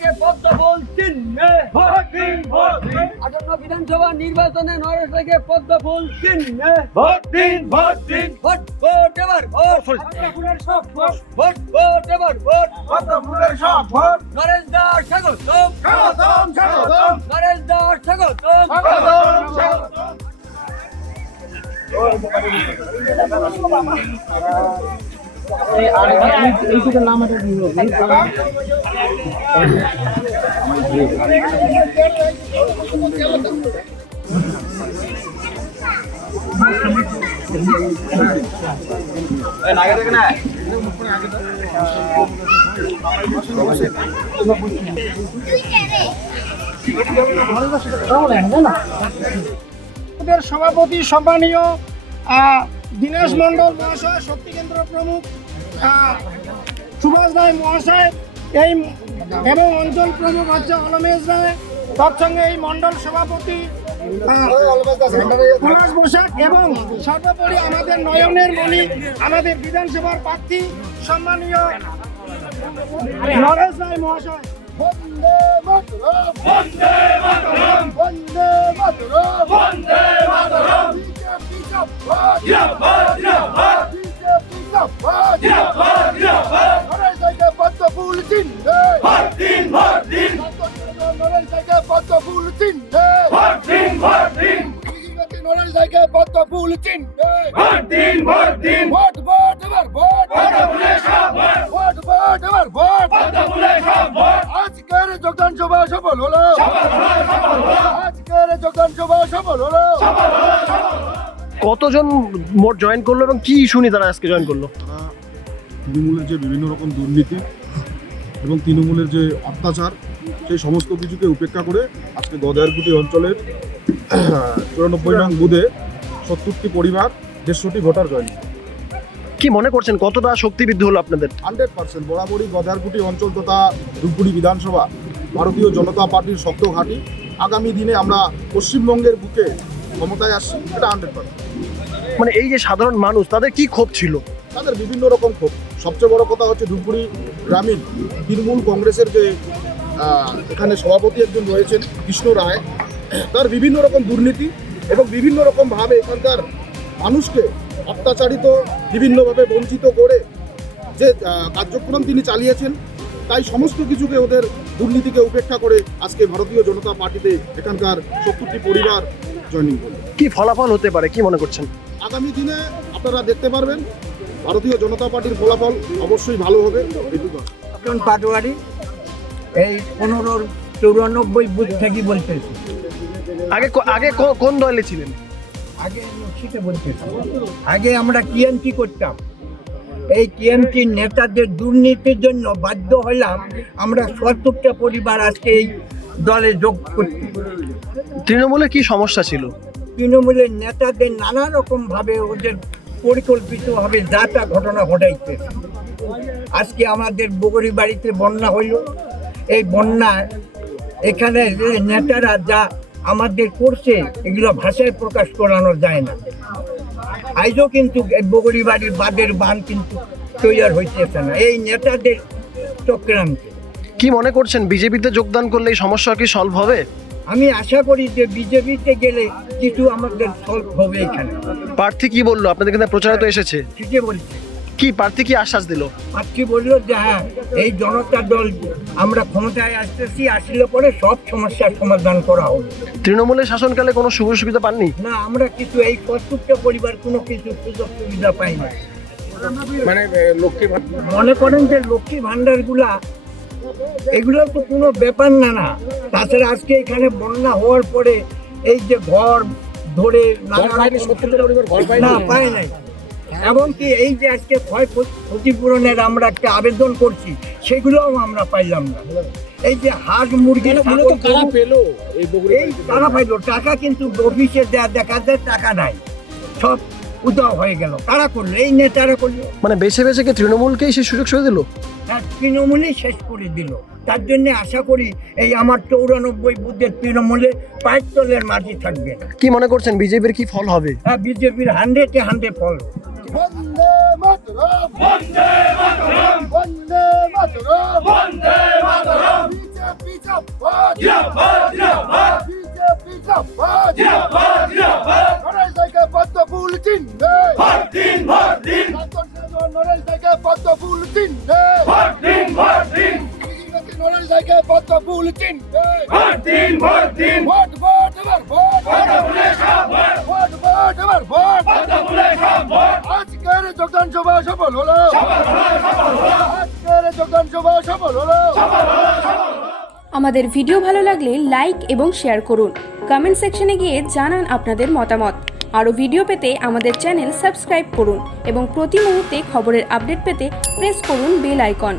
থেকে পদ্মফুল চিহ্নে ভোট দিন, ভোট দিন, আসন্ন বিধানসভা নির্বাচনে নরেশ থেকে পদ্মফুল চিহ্নে ভোট দিন, ভোট দিন। ভোট ভোট এবার ভোট পদ্মফুলের সব ভোট, ভোট ভোট এবার ভোট পদ্মফুলের সব ভোট। নরেশ দাস স্বাগতম স্বাগতম, স্বাগতম, নরেশ দাস স্বাগতম স্বাগতম, স্বাগতম। আমাদের সভাপতি সম্মানীয় দীনেশ মণ্ডল মহাশয়, শক্তি কেন্দ্র প্রমুখ সুভাষ রায় মহাশয় এই এবং অঞ্চল প্রমুখ হচ্ছে অলমেশ রায়, তৎসঙ্গে এই মণ্ডল সভাপতি পলাশ বসাক এবং সর্বোপরি আমাদের নয়নের মণি আমাদের বিধানসভার প্রার্থী সম্মানীয় নরেশ রায় মহাশয়। বন্দে মাতরম, বন্দে মাতরম, বন্দে মাতরম, বন্দে মাতরম। বিজেপি জিন্দাবাদ, জিন্দাবাদ, জিন্দাবাদ, বিজেপি জিন্দাবাদ, জিন্দাবাদ, জিন্দাবাদ। নরেশ রায়কে পদ্মফুল চিহ্নে, ভোট দিন, ভোট দিন, নরেশ রায়কে পদ্মফুল চিহ্নে, ভোট দিন, ভোট দিন, বিজেপি নরেশ রায়কে পদ্মফুল চিহ্নে, ভোট দিন, ভোট দিন। ভোট ভোট এবার ভোট, পদ্মফুলের সব ভোট, ভোট ভোট এবার ভোট। পদ্মফুলের সব ভোট। আজকের যোগদান সভা সফল হলো, সফল হলো, সফল হলো, আজকের যোগদান সভা সফল হলো। সফল হলো, সফল হলো। কতজন মোট জয়েন করলো এবং কি ইস্যু নিয়ে তারা আজকে জয়েন করলো? তারা তৃণমূলের যে বিভিন্ন রকম দুর্নীতি এবং তৃণমূলের যে অত্যাচার সেই সমস্ত কিছুকে উপেক্ষা করে আজকে গদায়ারকুটি অঞ্চলের 94 নং বুথে 70টি পরিবার 150টি ভোটার জয়েন। কি মনে করছেন কতটা শক্তিবৃদ্ধি হলো আপনাদের? 100% বরাবরই গদায়ারকুটি অঞ্চল তথা ধূপগুড়ি বিধানসভা ভারতীয় জনতা পার্টির শক্ত ঘাঁটি। আগামী দিনে আমরা পশ্চিমবঙ্গের বুকে ক্ষমতায় আসছি, এটা 100%। মানে এই যে সাধারণ মানুষ তাদের কি ক্ষোভ ছিল? তাদের বিভিন্ন রকম ক্ষোভ। সবচেয়ে বড় কথা হচ্ছে ধূপগুড়ি গ্রামীণ তৃণমূল কংগ্রেসের যে এখানে সভাপতি একজন রয়েছেন কৃষ্ণ রায়, তার বিভিন্ন রকম দুর্নীতি এবং বিভিন্ন রকমভাবে এখানকার মানুষকে অত্যাচারিত বিভিন্নভাবে বঞ্চিত করে যে কার্যক্রম তিনি চালিয়েছেন, তাই সমস্ত কিছুকে ওদের দুর্নীতিকে উপেক্ষা করে আজকে ভারতীয় জনতা পার্টিতে এখানকার 70টি পরিবার জয়েনিং করবে। কি ফলাফল হতে পারে কি মনে করছেন? আগামী দিনে আপনারা দেখতে পারবেন ভারতীয় জনতা পার্টির ফলাফল অবশ্যই ভালো হবে। এইটুকু একজন পাটোয়ারি এই 1594 বুথ থেকে বলতেছি। আগে আগে কোন দলে ছিলেন? আগে সেটা বলতেছি, আগে আমরা টিএমসি করতাম। এই টিএমসি নেতাদের দুর্নীতির জন্য বাধ্য হলাম আমরা 70টা পরিবার আজকে এই দলে যোগ করতে। তৃণমূলের কি সমস্যা ছিল? তৃণমূলের নেতাদের নানা রকম ভাবে ওদের পরিকল্পিতভাবে যা তা ঘটনা ঘটাইছে। আজকে আমাদের বগরি বাড়িতে বন্যা হইল, এই বন্যায় এখানে নেতারা যা আমাদের করছে এগুলো ভাষায় প্রকাশ করানো যায় না। আজও কিন্তু বগরি বাড়ির বাঁধের বাঁধ কিন্তু তৈরি হইতেছে না এই নেতাদের চক্রান্তে। কি মনে করছেন বিজেপিতে যোগদান করলে এই সমস্যা কি সলভ হবে? আমি আশা করি যে বিজেপিতে গেলে কিছু আমাদের সলভ হবে এখানে। প্রার্থী কি বললো আপনাদের এখানে প্রচারে তো এসেছে? ঠিকই বলছি। কি প্রার্থী কি আশ্বাস দিল? প্রার্থী বললো যে হ্যাঁ এই জনতা দল আমরা ক্ষমতায় আসতেছি, আসলে পরে সব সমস্যার সমাধান করা হবে। তৃণমূলের শাসনকালে কোনো সুযোগ সুবিধা পাননি? না, আমরা কিছু এই 70টা পরিবার কোনো কিছু সুযোগ সুবিধা পাই না। মানে লক্ষ্মী মনে করেন যে লক্ষ্মী ভান্ডারগুলা এগুলো তো কোনো ব্যাপার না। না, তাছাড়া আজকে এখানে বন্যা হওয়ার পরে এই যে ঘর ধরে না পায় নাই, এমনকি এই যে আজকে ক্ষতিপূরণের আমরা একটা আবেদন করছি সেগুলোও আমরা পাইলাম না। এই যে হাঁস মুরগি এই তারা পাইল টাকা, কিন্তু অফিসে দেখা যায় টাকা নাই, সব উদাও হয়ে গেল। কারা করলো? এই নেতারা করলো। মানে বেছে বেছে কি তৃণমূলকেই সেই সুযোগ সুবিধা দিল? হ্যাঁ, তৃণমূলই শেষ করে দিল। তার জন্য আশা করি এই আমার 94 বুথের তৃণমূলে পায়ের তলের মাটি থাকবে না। কি মনে করছেন বিজেপির কি ফল হবে? হ্যাঁ, বিজেপির 100-100 ফল। বন্দে মাতরম, বন্দে মাতরম, বন্দে মাতরম, বন্দে মাতরম, বিজেপি বিজেপি জিন্দাবাদ জিন্দাবাদ বিজেপি জিন্দাবাদ জিন্দাবাদ নরেশ দাইকে পদ্ম ফুল চিহ্নে ভোট দিন প্রাক্তন সেনাজওয়ান নরেশ দাইকে পদ্ম ফুল চিহ্নে ভোট দিন নরেশ দাইকে পদ্ম ফুল চিহ্নে ভোট দিন ভোট ভোট এবার ভোট পদ্মফুলে সব ভোট ভোট ভোট এবার ভোট পদ্মফুলে সব ভোট আজকের যোগদান সভা সফল হলো আজকের যোগদান সভা সফল হলো আমাদের ভিডিও ভালো লাগলে লাইক এবং শেয়ার করুন। কমেন্ট সেকশনে গিয়ে জানান আপনাদের মতামত। আরও ভিডিও পেতে আমাদের চ্যানেল সাবস্ক্রাইব করুন এবং প্রতি মুহূর্তে খবরের আপডেট পেতে প্রেস করুন বেল আইকন।